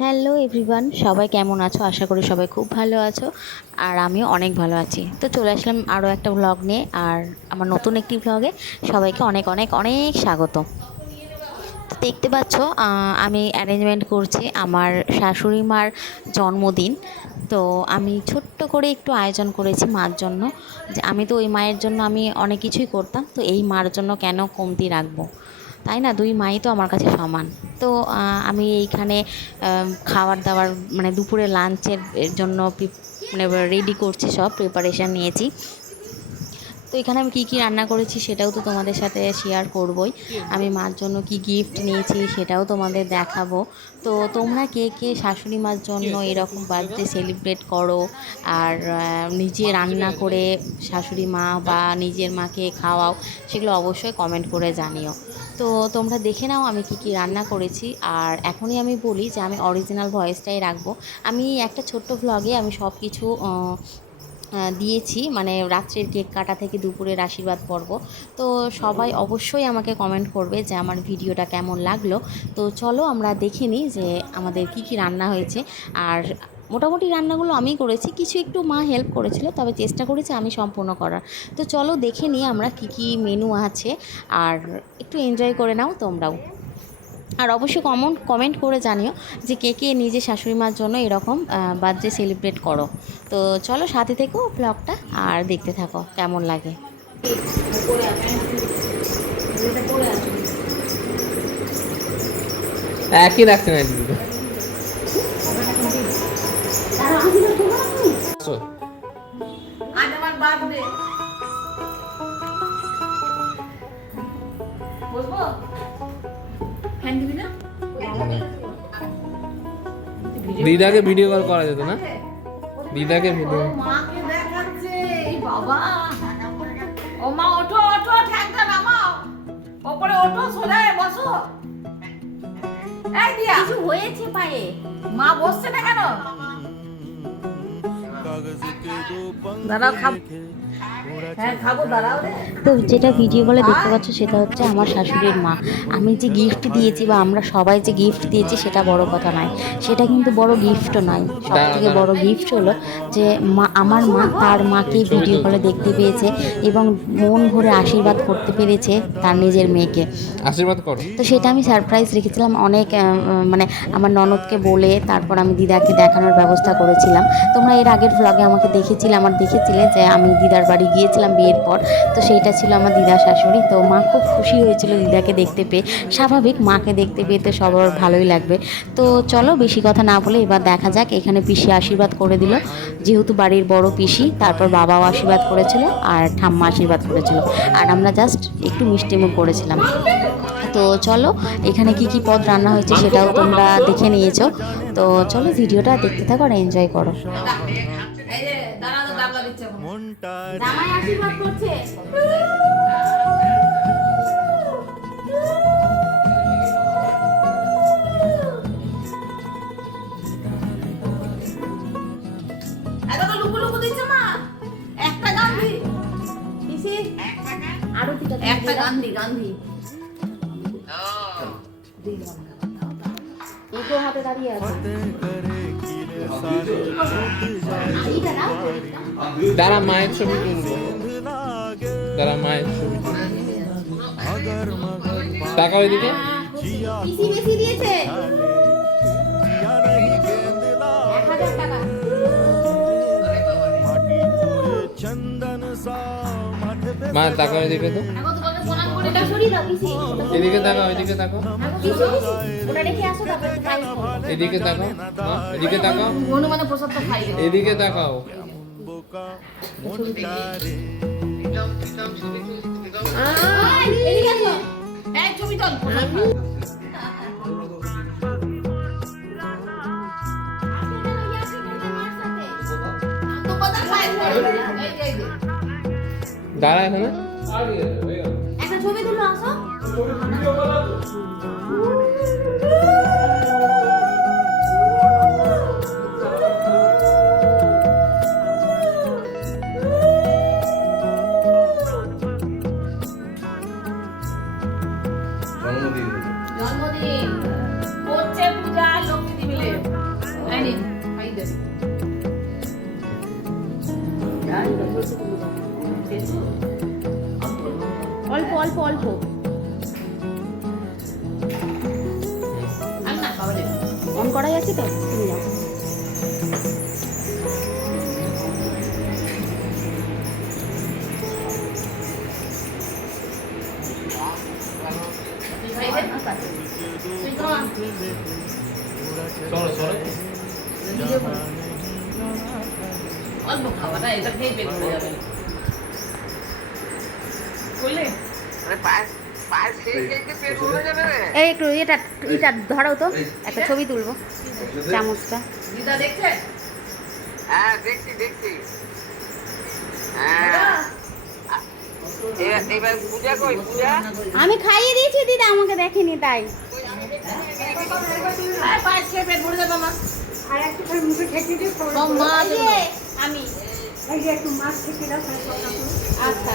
Hello everyone, সবাই কেমন আছো? আশা করি সবাই খুব ভালো আছো আর আমিও অনেক ভালো আছি। তো চলে আসলাম আরও একটা ভ্লগ নিয়ে আর আমার নতুন একটি ভ্লগে সবাইকে অনেক অনেক অনেক স্বাগত। দেখতে পাচ্ছ আমি অ্যারেঞ্জমেন্ট করছি আমার শাশুড়ি মার জন্মদিন। তো আমি ছোট্ট করে একটু আয়োজন করেছি মার জন্য। যে আমি তো ওই মায়ের জন্য আমি অনেক কিছুই করতাম, তো এই মার জন্য কেন কমতি রাখব? তাই না? দুই মাই তো আমার কাছে সমান। তো আমি এইখানে খাবার দাবার মানে দুপুরে লাঞ্চের জন্য মানে রেডি করছি সব প্রিপারেশান নিয়েছি। তো এখানে আমি কী কী রান্না করেছি সেটাও তো তোমাদের সাথে শেয়ার করবই। আমি মার জন্য কি গিফট নিয়েছি সেটাও তোমাদের দেখাবো। তো তোমরা কে কে শাশুড়ি মার জন্য এরকম বার্থডে সেলিব্রেট করো আর নিজে রান্না করে শাশুড়ি মা বা নিজের মাকে খাওয়াও সেগুলো অবশ্যই কমেন্ট করে জানিও। তো তোমরা দেখে নাও আমি কি কি রান্না করেছি আর এখনই আমি বলি যে আমি অরিজিনাল ভয়েসটাই রাখব। আমি একটা ছোট্ট ভ্লগে আমি সব কিছু দিয়েছি। মানে রাত্রের কেক কাটা থেকে দুপুরের আশীর্বাদ পর্ব। তো সবাই অবশ্যই আমাকে কমেন্ট করবে যে আমার ভিডিওটা কেমন লাগল। তো চলো আমরা দেখে নিই যে আমাদের কি কি রান্না হয়েছে। আর মোটামুটি রান্নাগুলো আমি করেছি। কিছু একটু মা হেল্প করেছিল, তবে চেষ্টা করেছি আমি সম্পূর্ণ করার। তো চলো দেখে নিই আমরা কি কি মেনু আছে। আর একটু এনজয় করে নাও তোমরাও। আর অবশ্যই কমেন্ট কমেন্ট করে জানিও যে কে কে নিজের শাশুড়ি মার জন্য এরকম বার্থডে সেলিব্রেট করো। তো চলো সাথে থেকো ব্লগটা আর দেখতে থাকো কেমন লাগে। একই না আজ আমার বার্থডে দিদাকে ভিডিও কল করা যেত না? দিদাকে ভিডিও ও মাকে দেখাচ্ছে এই বাবা। ও মা ওঠো ওঠো ঠ্যাংটা নামাও। ওপরে ওঠো সোজা বসো। এই দিয়া। কিছু হয়েছে পায়ে? মা বসছে না কেন? দাঁড়াও খাব তো যেটা ভিডিও কলে দেখতে পাচ্ছ সেটা হচ্ছে আমার শাশুড়ির মা। আমি যে গিফট দিয়েছি বা আমরা সবাই যে গিফট দিয়েছি সেটা বড় কথা নয়। সেটা কিন্তু বড় গিফটও নয়। সব থেকে বড় গিফট হলো যে মা আমার মা তার মাকে ভিডিও কলে দেখতে পেয়েছে এবং মন ভরে আশীর্বাদ করতে পেরেছে তার নিজের মেয়েকে। আশীর্বাদ করো। তো সেটা আমি সারপ্রাইজ রেখেছিলাম। অনেক মানে আমার ননদকে বলে তারপর আমি দিদাকে দেখানোর ব্যবস্থা করেছিলাম। তোমরা এর আগের ভ্লগে আমাকে দেখেছিলে আমার দেখেছিলে যে আমি দিদার বাড়ি গিয়েছিলাম বিয়ের পর, তো সেইটা ছিল আমার দিদা শাশুড়ি। তো মা খুব খুশি হয়েছিল দিদাকে দেখতে পেয়ে। স্বাভাবিক মাকে দেখতে পেয়ে তো সবার ভালোই লাগবে। তো চলো বেশি কথা না বলে এবার দেখা যাক, এখানে পিসি আশীর্বাদ করে দিল। যেহেতু বাড়ির বড় পিসি, তারপর বাবাও আশীর্বাদ করেছিল আর ঠাম্মা আশীর্বাদ করেছিল। আর আমরা জাস্ট একটু মিষ্টিমুখ করেছিলাম। তো চলো, এখানে কি কি পদ রান্না হয়েছে সেটাও তোমরা দেখে নিয়েছো। তো চলো ভিডিওটা দেখতে থাকো আর এনজয় করো। দিচ্ছে জামাই আশীর্বাদ করছে। একটা গান্ধী। গান্ধী গান্ধী হাতে দাঁড়িয়ে আছে। দাঁড়া মায়ের ছবি তুলবো। দাঁড়া মায়ের ছবি টাকা ওইদিকে দিয়েছে। মা টাকা ওইদিকে তো। এদিকে এদিকে একটু এদিকে তাকাও এদিকে দেবো এদিকে তাকাও। আয়, এদিকে অল্প অল্প আর না বাবা নেবে অন করাই আছে তো তুমি যাও তুই খাইবে তুই খাওয়া চলো চলো অল্প খাওয়া না এটা খেয়ে পেট ভরে যাবে বুঝলে এই একটু এটা এটা ধরাও তো একটা ছবি তুলবো। চামচটা। দিদা হ্যাঁ দেখছি দেখছি। হ্যাঁ। আমি খাইয়ে দিয়েছি দিদা আমাকে দেখেনি তাই। আমি। এই যে একটু মাছ থেকে দাও তাহলে সব রাখো। আচ্ছা।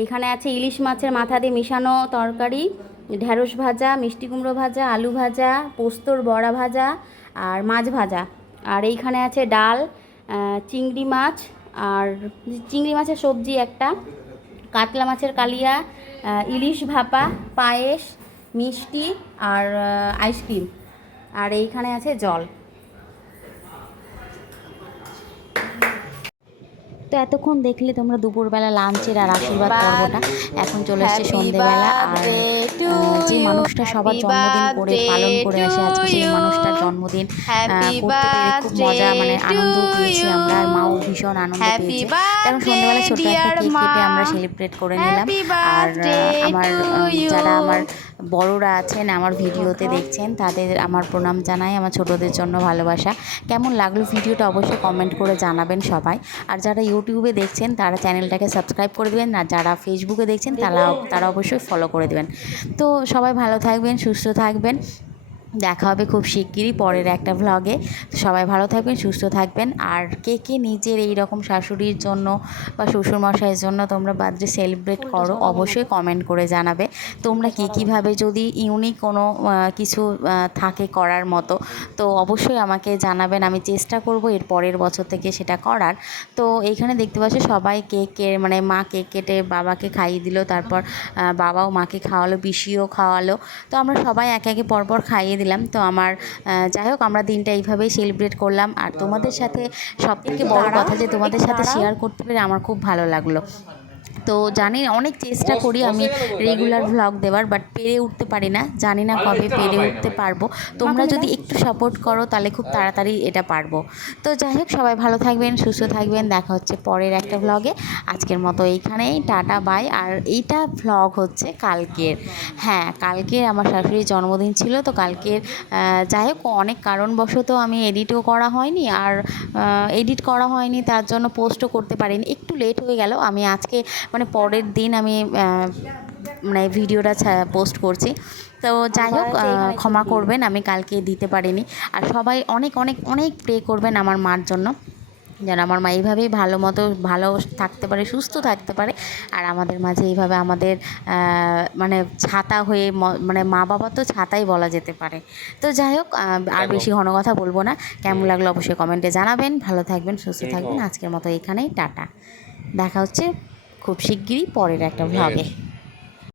এইখানে আছে ইলিশ মাছের মাথা দিয়ে মিশানো তরকারি ঢ্যাঁড়স ভাজা, মিষ্টি কুমড়ো ভাজা, আলু ভাজা, পোস্তর বড়া ভাজা আর মাছ ভাজা। আর এইখানে আছে ডাল চিংড়ি মাছ আর চিংড়ি মাছের সবজি একটা, কাতলা মাছের কালিয়া ইলিশ ভাপা, পায়েস, মিষ্টি আর আইসক্রিম। আর এইখানে আছে জল। তো এতক্ষণ দেখলে তোমরা দুপুরবেলা লাঞ্চের আর আশীর্বাদ পর্বটা। এখন চলে এসছে সন্ধেবেলা আর যে মানুষটা সবার জন্মদিন করে পালন করে আসে আজকে সেই মানুষটার জন্মদিন করতে পেরে খুব মজা মানে আনন্দ পেয়েছি আমরা আর মাও ভীষণ আনন্দ পেয়েছি। কারণ সন্ধ্যেবেলা ছোট্ট একটা কেক কেটে আমরা সেলিব্রেট করে নিলাম। আর আমার যারা আমার বড়রা আছেন আমার ভিডিওতে দেখছেন তাদের আমার প্রণাম জানাই আমার ছোটদের জন্য ভালোবাসা। কেমন লাগল ভিডিওটা অবশ্যই কমেন্ট করে জানাবেন সবাই। আর যারা ইউটিউবে দেখছেন তারা চ্যানেলটাকে সাবস্ক্রাইব করে দেবেন, আর যারা ফেসবুকে দেখছেন তারা তারা অবশ্যই ফলো করে দেবেন। তো সবাই ভালো থাকবেন, সুস্থ থাকবেন। দেখা হবে খুব শিগগিরই পরের একটা ভ্লগে সবাই ভালো থাকবেন সুস্থ থাকবেন। আর কে কে নিজের এই রকম শাশুড়ির জন্য বা শ্বশুরমশাইয়ের জন্য তোমরা বার্থডে সেলিব্রেট করো অবশ্যই কমেন্ট করে জানাবে। তোমরা কী কীভাবে যদি ইউনিক কোনো কিছু থাকে করার মতো তো অবশ্যই আমাকে জানাবেন। আমি চেষ্টা করব এর পরের বছর থেকে সেটা করার। তো এইখানে দেখতে পাচ্ছ সবাই কেক কে- মানে মা কেক কেটে বাবাকে খাইয়ে দিল তারপর বাবাও মাকে খাওয়ালো পিসিও খাওয়ালো। তো আমরা সবাই একে একে পরপর খাইয়ে দিলাম। তো আমার যাই হোক আমরা দিনটা এইভাবেই সেলিব্রেট করলাম। আর তোমাদের সাথে সব থেকে বড় কথা যে তোমাদের সাথে শেয়ার করতে পেরে আমার খুব ভালো লাগল। তো জানি অনেক চেষ্টা করি আমি রেগুলার ভ্লগ দেওয়ার বাট পেরে উঠতে পারি না। জানি না কবে পেরে উঠতে পারব। তোমরা যদি একটু সাপোর্ট করো তাহলে খুব তাড়াতাড়ি এটা পারব। তো যাই হোক সবাই ভালো থাকবেন সুস্থ থাকবেন। দেখা হচ্ছে পরের একটা ভ্লগে আজকের মতো এইখানেই টাটা বাই আর এইটা ভ্লগ হচ্ছে কালকের। হ্যাঁ কালকের আমার শাশুড়ির জন্মদিন ছিল তো কালকের যাই হোক অনেক কারণবশত আমি এডিটও করা হয়নি। আর এডিট করা হয়নি তার জন্য পোস্টও করতে পারিনি। একটু লেট হয়ে গেল। আমি আজকে মানে পরের দিন আমি মানে ভিডিওটা পোস্ট করছি। তো যাই হোক ক্ষমা করবেন আমি কালকে দিতে পারিনি। আর সবাই অনেক অনেক অনেক প্রে করবেন আমার মার জন্য। যেন আমার মা এইভাবেই ভালো মতো ভালো থাকতে পারে সুস্থ থাকতে পারে। আর আমাদের মাঝে এইভাবে আমাদের মানে ছাতা হয়ে মানে মা বাবা তো ছাতাই বলা যেতে পারে। তো যাই হোক আর বেশি ঘন কথা বলব না। কেমন লাগল অবশ্যই কমেন্টে জানাবেন। ভালো থাকবেন সুস্থ থাকবেন। আজকের মতো এখানেই টাটা। দেখা হচ্ছে খুব শিগগিরই পরের একটা ভ্লগে